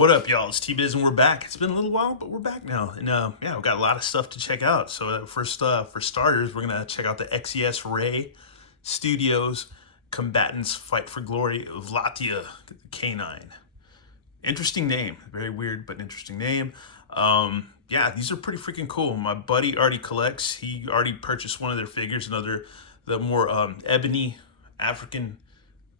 What up, y'all? It's T-Biz and we're back. It's been a little while, but we're back now. And yeah, we've got a lot of stuff to check out. So first, for starters, we're going to check out the XES Ray Studios Combatants Fight for Glory Vlattia canine. Interesting name. Very weird, but interesting name. Yeah, these are pretty freaking cool. My buddy already collects. He already purchased one of their figures, the more ebony African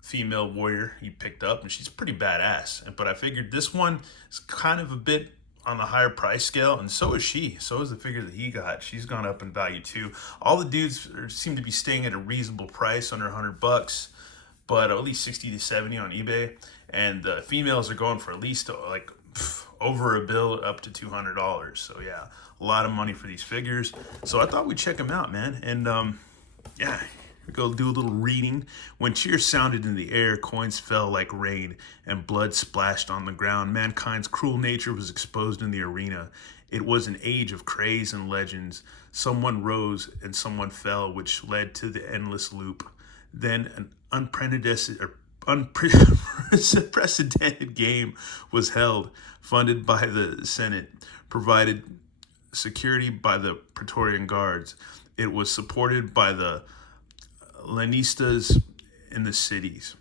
female warrior he picked up, and she's pretty badass. But I figured this one is kind of a bit on the higher price scale, and so is she. So is the figure that he got. She's gone up in value too. All the dudes seem to be staying at a reasonable price, under $100, but at least 60 to 70 on eBay. And the females are going for at least like over a bill, up to $200. So yeah, a lot of money for these figures. So I thought we'd check them out, man. And yeah, go do a little reading. When cheers sounded in the air, coins fell like rain, and blood splashed on the ground. Mankind's cruel nature was exposed in the arena. It was an age of craze and legends. Someone rose and someone fell, which led to the endless loop. Then an unprecedented game was held, funded by the Senate, provided security by the Praetorian Guards. It was supported by the Lannistas in the cities.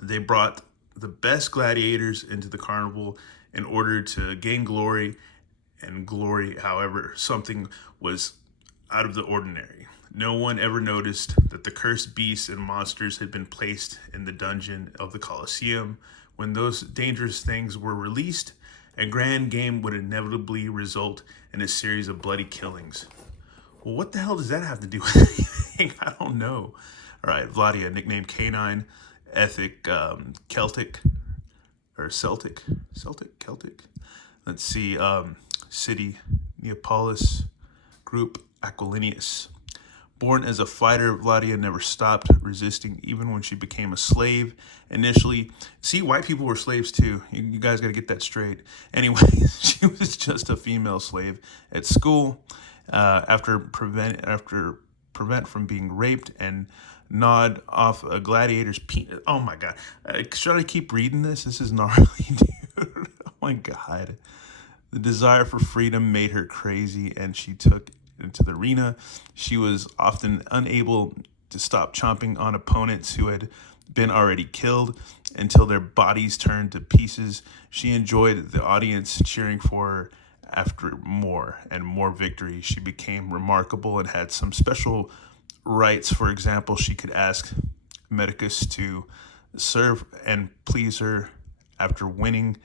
They brought the best gladiators into the carnival in order to gain glory, and glory, however, something was out of the ordinary. No one ever noticed that the cursed beasts and monsters had been placed in the dungeon of the Colosseum. When those dangerous things were released, a grand game would inevitably result in a series of bloody killings. Well, what the hell does that have to do with anything? I don't know. All right, Vlattia, nicknamed Canine, ethnic Celtic, or Celtic. Let's see, city, Neapolis, group, Aquilinius. Born as a fighter, Vlattia never stopped resisting, even when she became a slave. Initially, see, white people were slaves too. You guys got to get that straight. Anyway, she was just a female slave at school. After prevent from being raped and gnawed off a gladiator's penis. Oh my god! Should I keep reading this? This is gnarly, dude. Oh my god! The desire for freedom made her crazy, and she took into the arena. She was often unable to stop chomping on opponents who had been already killed until their bodies turned to pieces. She enjoyed the audience cheering for her. After more and more victory, she became remarkable and had some special rights. For example, she could ask Medicus to serve and please her after winning,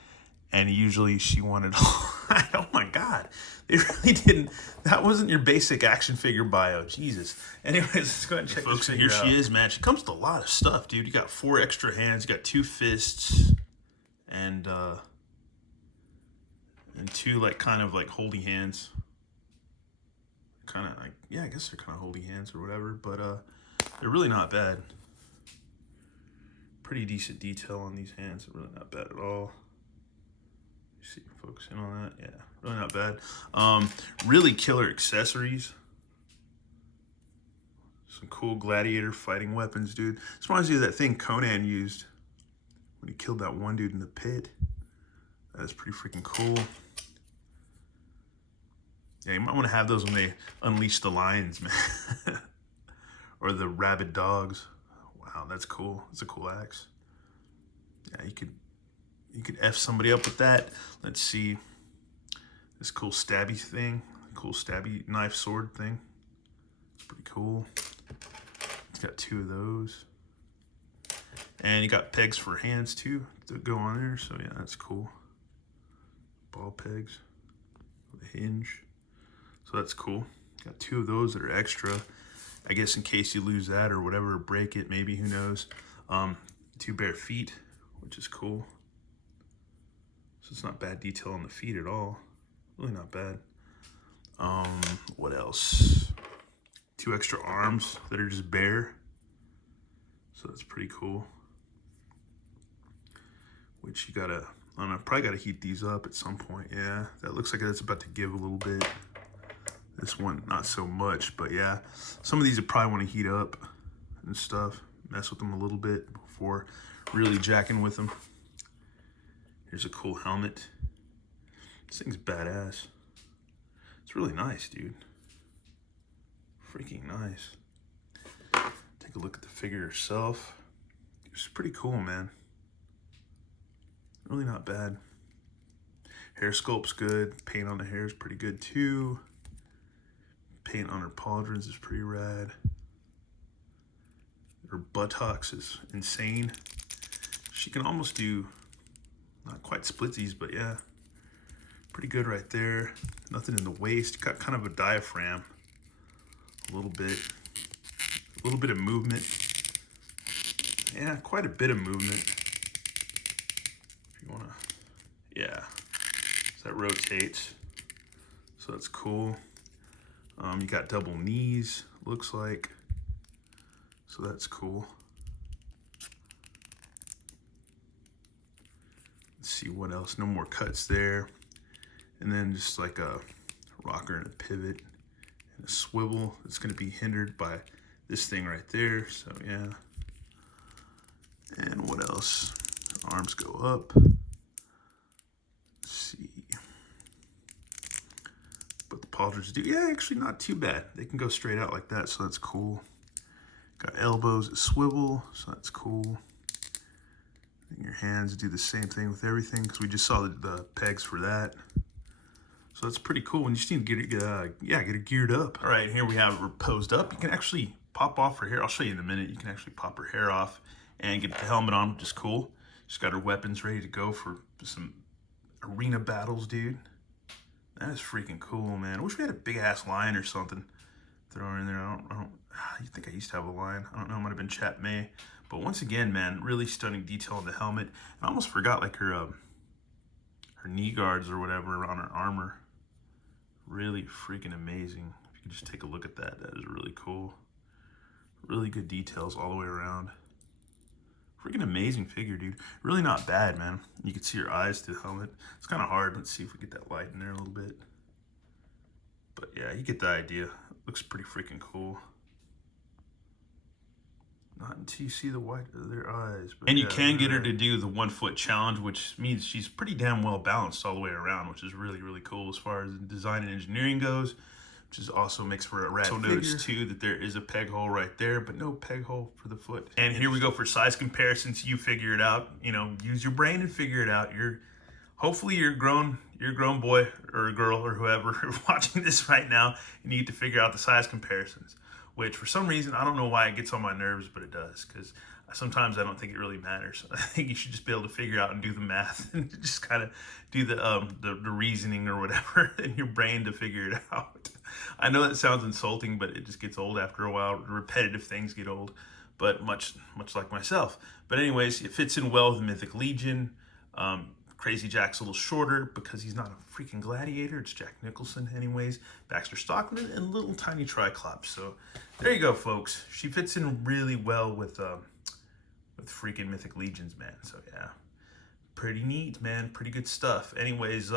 and usually she wanted oh my god, they really didn't. That wasn't your basic action figure bio. Jesus. Anyways, let's go ahead and check this figure out. Here she is, man. She comes with a lot of stuff, dude. You got 4 extra hands, you got 2 fists, and 2 like kind of like holding hands. Kind of like, yeah, I guess they're kind of holding hands or whatever, but they're really not bad. Pretty decent detail on these hands. They're really not bad at all. You see, focusing on that, yeah, really not bad. Really killer accessories. Some cool gladiator fighting weapons, dude. This reminds me of that thing Conan used when he killed that one dude in the pit. That is pretty freaking cool. Yeah, you might want to have those when they unleash the lions, man. Or the rabid dogs. Wow, that's cool. That's a cool axe. Yeah, you could F somebody up with that. Let's see. This cool stabby thing. Cool stabby knife sword thing. It's pretty cool. It's got 2 of those. And you got pegs for hands too to go on there. So yeah, that's cool. Ball pegs with a hinge. So that's cool. Got 2 of those that are extra, I guess, in case you lose that or whatever, or break it, maybe, who knows. 2 bare feet, which is cool. So it's not bad detail on the feet at all. Really not bad. What else? 2 extra arms that are just bare. So that's pretty cool. Which you gotta, I don't know, probably gotta heat these up at some point. Yeah, that looks like that's about to give a little bit. This one, not so much, but yeah. Some of these I probably want to heat up and stuff. Mess with them a little bit before really jacking with them. Here's a cool helmet. This thing's badass. It's really nice, dude. Freaking nice. Take a look at the figure herself. It's pretty cool, man. Really not bad. Hair sculpt's good. Paint on the hair is pretty good too. Paint on her pauldrons is pretty rad. Her buttocks is insane. She can almost do, not quite splitsies, but yeah, pretty good right there. Nothing in the waist. Got kind of a diaphragm. A little bit of movement. Yeah, quite a bit of movement. If you wanna, yeah. So that rotates. So that's cool. You got double knees, looks like. So that's cool. Let's see what else. No more cuts there. And then just like a rocker and a pivot and a swivel. It's going to be hindered by this thing right there. So yeah. And what else? Arms go up. Let's see. But the pauldrons do, yeah, actually not too bad. They can go straight out like that, so that's cool. Got elbows that swivel, so that's cool. And your hands do the same thing with everything, because we just saw the pegs for that. So that's pretty cool. And you just need to get it geared up. All right, here we have her posed up. You can actually pop off her hair. I'll show you in a minute. You can actually pop her hair off and get the helmet on, which is cool. She's got her weapons ready to go for some arena battles, dude. That is freaking cool, man. I wish we had a big ass lion or something thrown in there. I think I used to have a lion. I don't know, it might have been Chat May. But once again, man, really stunning detail on the helmet. And I almost forgot like her knee guards or whatever on her armor. Really freaking amazing. If you could just take a look at that, that is really cool. Really good details all the way around. Freaking amazing figure, dude. Really not bad, man. You can see her eyes through the helmet. It's kind of hard. Let's see if we get that light in there a little bit. But yeah, you get the idea. Looks pretty freaking cool. Not until you see the white of their eyes. But and you can get her to do the 1 foot challenge, which means she's pretty damn well balanced all the way around, which is really, really cool as far as design and engineering goes, which is also makes for a rad figure. Notice too that there is a peg hole right there, but no peg hole for the foot. And here we go for size comparisons. You figure it out. You know, use your brain and figure it out. Hopefully you're a grown boy or a girl or whoever watching this right now. You need to figure out the size comparisons, which for some reason, I don't know why it gets on my nerves, but it does, because sometimes I don't think it really matters. I think you should just be able to figure out and do the math and just kind of do the reasoning or whatever in your brain to figure it out. I know that sounds insulting, but it just gets old after a while. Repetitive things get old, but much like myself. But anyways, it fits in well with the Mythic Legion. Crazy Jack's a little shorter because he's not a freaking gladiator. It's Jack Nicholson anyways. Baxter Stockman and little tiny Triclops. So there you go, folks. She fits in really well with freaking Mythic Legions, man. So yeah, pretty neat, man. Pretty good stuff. Anyways,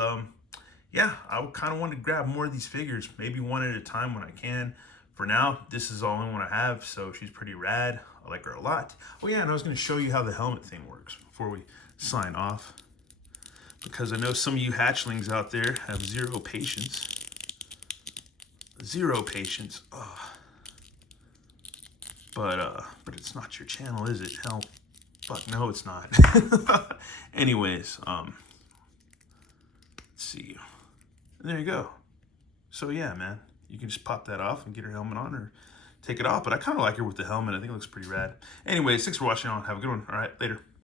yeah, I kind of wanted to grab more of these figures, maybe one at a time when I can. For now, this is all I want to have, so she's pretty rad. I like her a lot. Oh yeah, and I was going to show you how the helmet thing works before we sign off, because I know some of you hatchlings out there have zero patience. Zero patience. Oh. But it's not your channel, is it? Hell, fuck no, it's not. Anyways, let's see. And there you go. So yeah, man, you can just pop that off and get her helmet on, or take it off. But I kind of like her with the helmet. I think it looks pretty rad. Anyways, thanks for watching. Have a good one. All right, later.